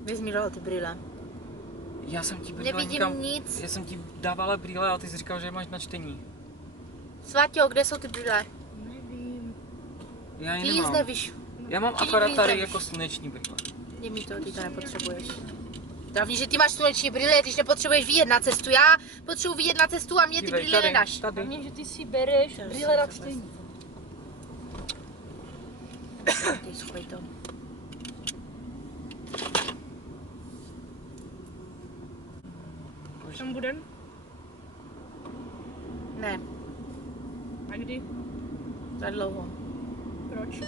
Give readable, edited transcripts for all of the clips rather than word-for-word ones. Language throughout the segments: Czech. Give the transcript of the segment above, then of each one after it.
Vezmi dál ty brýle. Já jsem ti brýle Nevidím nikam, nic. Já jsem ti dávala brýle a ty jsi říkal, že je máš na čtení. Sváťo, kde jsou ty brýle? Nevím. Já je Ty nic nemám. nevíš. Já mám Ty akorát nic tady nevíš. jako sluneční brýle. Dej mi to, ty to nepotřebuješ. Hlavně, že ty máš sluneční brýle, když nepotřebuješ vyjet na cestu. Já potřebuji vyjet na cestu a mě ty Dívej, brýle nedáš. Tady. Hlavně, že ty si bereš To je brýle na super. čtení. Ty schovej to. Tam budem? Ne, A kdy? tak dlouho. Proč?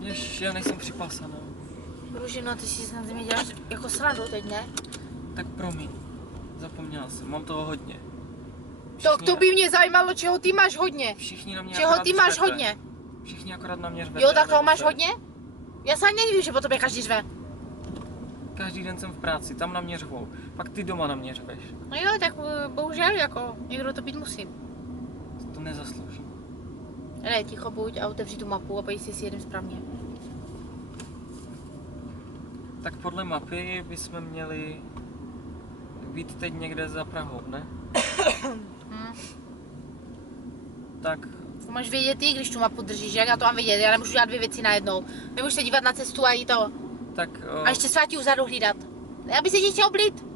Ježiš, já nejsem připasaná. Růžino, ty si snad ze mě děláš jako srandu teď, ne? Tak promiň. Zapomněla jsem, mám toho hodně. To by mě zajímalo, čeho ty máš hodně. Všichni na mě Čeho akorát ty máš řvete. hodně? Všichni akorát na mě řvete. Jo, tak a toho máš nebudete. hodně? Já se ani nedivím, že po tobě každý řve. Každý den jsem v práci, tam na mě řvou. Pak ty doma na mě řveš. No jo, tak bohužel, jako, někdo to být musí. To nezasloužím. Ne, ticho buď a otevři tu mapu a pojď si jedem správně. Tak podle mapy bychom měli být teď někde za Prahou, ne? Tak To máš vědět ty, když tu mapu držíš, jak já to mám vědět, já nemůžu dělat dvě věci najednou. Nemůžu se dívat na cestu a jít to. tak A ještě Sváti vzadu hlídat. Aby se ti chtěl blít.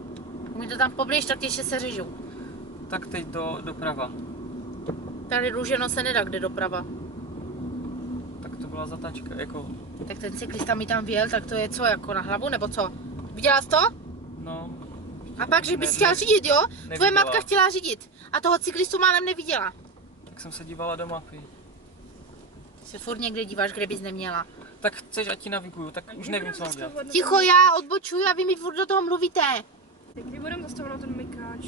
Umí to tam poblíž, tak ještě se řežou. tak teď doprava. Tady Růženo se nedá, kde doprava. Tak to byla zatáčka, jako, Tak ten cyklista mi tam vjel, tak to je co, jako na hlavu, nebo co? Viděla jsi to? no, A pak, že bys Ne- chtěla ne- řídit, jo? Tvoje neviděla. matka chtěla řídit. A toho cyklistu málem neviděla. tak jsem se dívala do mapy. Se furt někde díváš, kde bys neměla. Tak chceš, ať ti naviguju, tak už nevím, co mám dělat. Ticho, já odbočuju a vy mi furt do toho mluvíte. Tak kdy budeme zastavovat na ten mykáč?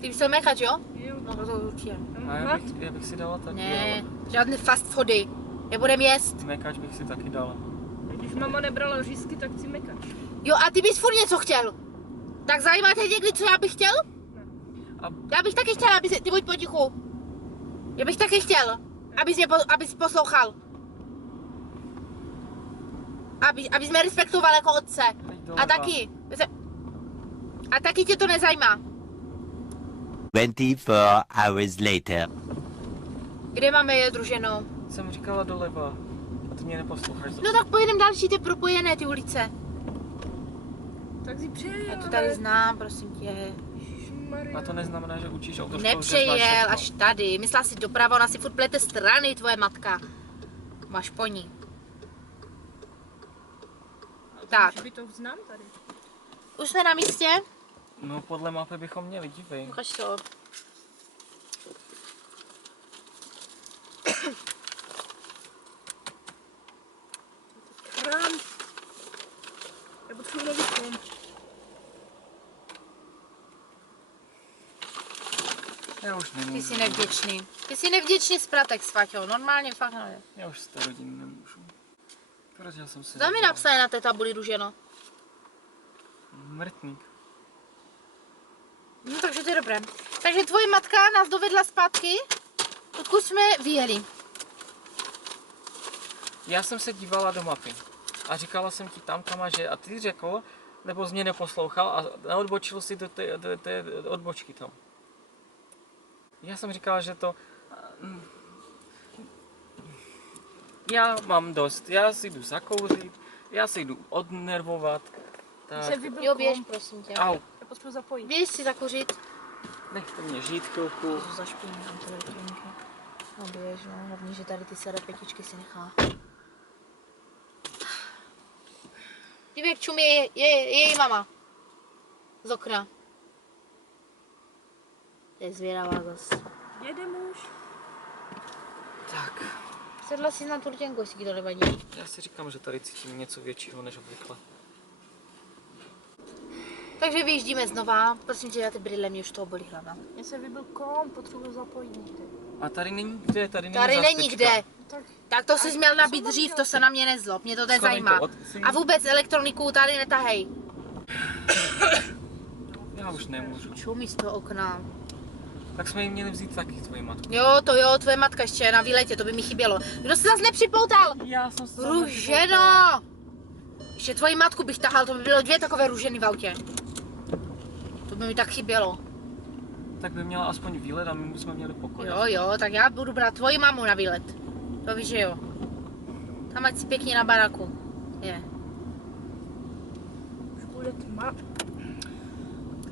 Ty bys to mechat, jo? Jo. No to určitě. A já bych si dala taky, Ne, žádné fast foody. Nebudem jíst. ale mekáč bych si taky dala. Když mama nebrala řízky, tak si mykáč. Jo, a ty bys furt něco chtěl. Tak zajímá tě někdy, co já bych chtěl? A Já bych taky chtěla, aby ty buď potichu. Já bych taky chtěl, abys poslouchal. Abys mě respektoval jako otce. teď doleva. A taky tě to nezajímá. 24 hours later. Kde máme je, druženo? Jsem říkala doleva. A ty mě neposloucháš zase. No tak pojedem další, ty propojené ty ulice. Tak si přejel. Já to tady znám, prosím tě. A to neznamená, že učíš autoškolu. že znáš Nepřejel všechno. až tady. Myslela si doprava, ona si furt plete strany, tvoje matka. Máš po ní. Tak, Že by to znám tady. už jsme na místě? No podle mapy bychom měli, dívej. Ukaž to. Krám. Já potřebuji nový kom. Já už Ty nemůžu. jsi nevděčný. Ty jsi nevděčný zpratek s Faťou. Normálně fakt ne. Já už 100 hodin nemůžu. Proč já jsem se... Co mi napsané na té tabuli, Růženo? Mrtník. No takže to je dobré. Takže tvoje matka nás dovedla zpátky, odkud jsme vyjeli. Já jsem se dívala do mapy. A říkala jsem ti tam máš je. A ty řekl, nebo jsi mě neposlouchal a neodbočil si do té odbočky tam. Já jsem říkal, že to... Já mám dost, já si jdu zakouřit, já si jdu odnervovat. Se Tak, vybil Jo, běž, kom. prosím tě. au, Já potřebuji zapojit. Běž si zakuřit. nechte mě žít chvilku. Jezu, zašpiním tam ty elektroniky. No běž, no, hlavně, že tady ty serepetičky si nechá. Dívej, jak čumí je její mama. Z okna. To je zvědavá zas. Jede muž. Tak, Sedla si na tu rtěnku, jestli ti to nevadí. já si říkám, že tady cítím něco většího než obvykle. Takže vyjíždíme znova. Prosím tě, já ty brýle, mě už toho bolí hlava. Mně se vybil kom, potřebuji zapojit někde. A tady není kde, tady není Tady není zástečka. kde. Tak Tak to jsi měl nabít dřív, to se na mě nezlob, mě to nezajímá. A vůbec elektroniku tady netahej. Já už nemůžu. Čumí z toho okna. Tak jsme ji měli vzít taky, tvoji matku. Jo, tvoje matka ještě na výletě, to by mi chybělo. Kdo se zase nepřipoutal? Já jsem se Růženo! Ještě tvoji matku bych tahal, to by bylo 2 takové růženy v autě. To by mi tak chybělo. Tak by měla aspoň výlet a my bychom měli pokoj. Jo, tak já budu brát tvoji mamu na výlet. To víš, že jo. Tam ať si pěkně na baraku. Je. Už bude tma.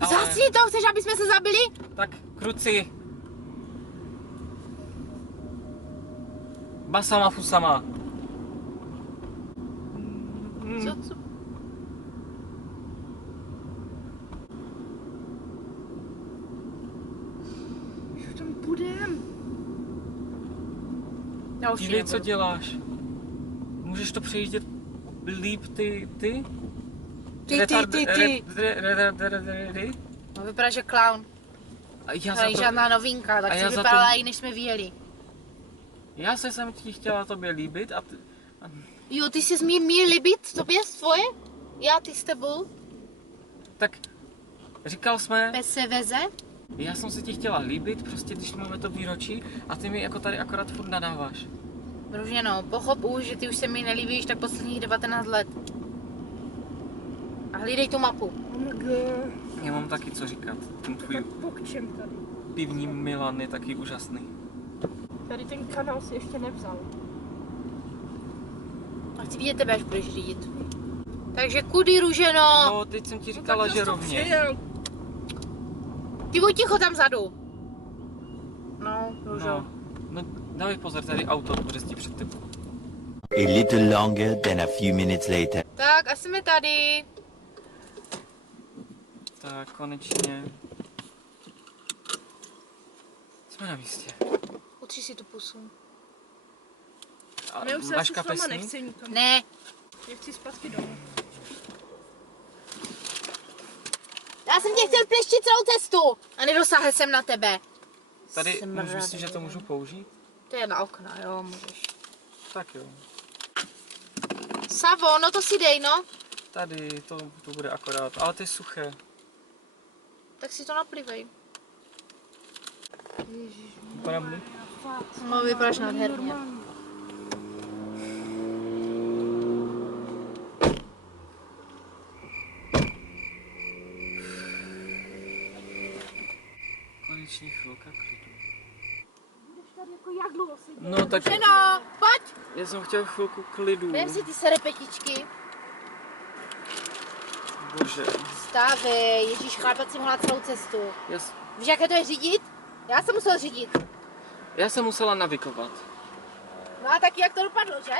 Zasni to, chceš, aby jsme se zabili? Tak, kruci. Basama fusama. Co? Už tam budem. Já už Dívej, co děláš. Můžeš to přejíždět líp ty? Ty. No vypadá, že clown. A já To za není to, žádná novinka, tak a si já za vypadala to- i než jsme vyjeli. já se jsem ti chtěla tobě líbit a ty, Jo, ty jsi mě líbit, tobě, tvoje? Já, ty s tebou? tak říkal jsme, Pes se veze? já jsem se ti chtěla líbit, prostě když máme to výročí a ty mi jako tady akorát furt nadáváš. Bruženo, pochop už, že ty už se mi nelíbíš tak posledních 19 let. A hlídej tu mapu. OMG. Já mám taky co říkat, ten tvůj Tak pokčem tady. pivní Milan je taky úžasný. Tady ten kanál si ještě nevzal. A chci vidět tebe, až budeš řídit. Takže kudy, Růženo? No, teď jsem ti říkala, že rovně. Přijel. Ty buď ticho tam vzadu. No, Růžo. No, dávej pozor, tady auto brzdí před tebou. A little longer than a few minutes later. Tak a jsme tady. Tak, konečně. Jsme na místě. Utři si tu pusu. A My už se máš asi s váma kapesník? nechci nikam. Ne, Já chci zpátky domů. já jsem tě chtěl pleštit celou cestu. A nedosáhl jsem na tebe. Tady, Smrad. myslíš, že to můžu použít? To je na okna, jo, můžeš. Tak jo. Savo, no to si dej, no. Tady, to bude akorát, ale to je suché. Tak si to naplivej. Vypadám líp? No, vypadáš nádherně. Konečně chvilka klidu. Budeš tady jako jak dlouho sedět? No tak, Ženo, pojď. já jsem chtěl chvilku klidu. Vem si ty serepetičky. Bože. Stávej, Ježíš, chlápat si mohla celou cestu. Já, Víš, jaké to je řídit? Já jsem musel řídit. já jsem musela navigovat. No a taky jak to dopadlo, že?